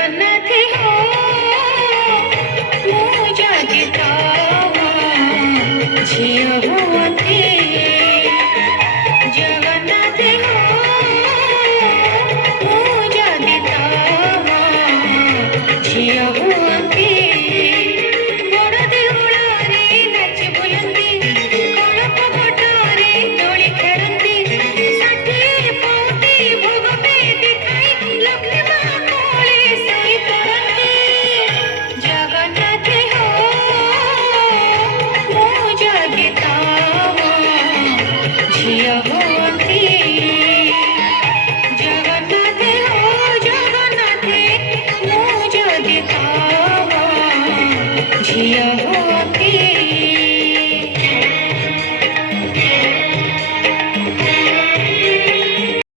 ଜଗନ୍ନାଥେ ହୋ ମୁଁ ଯଦି ତମ ଝିଅ ହୁଅନ୍ତି ଜଗନ୍ନାଥେ ହୋ ମୁଁ ଯଦି ତମ ଝିଅ ହୁଅନ୍ତି ବଡ଼ ଦେଉଳରେ ନାଚି ବୁଲନ୍ତି କଳପ ବଟରେ ଦୋଳି ଖେଳନ୍ତି ଷାଠିଏ ପଉଟି ଭୋଗ ପେଟି ଖାଇ ଲକ୍ଷ୍ମୀ ମା କୋଳେ ଶୋଇ ପଡ଼ନ୍ତି ଜଗନ୍ନାଥେ ହୋ ମୁଁ ଯଦି ତମ ଝିଅ ହୁଅନ୍ତି ଜଗନ୍ନାଥେ ହୋ ଜଗନ୍ନାଥେ ମୁଁ ଯଦି ତମ ଝିଅ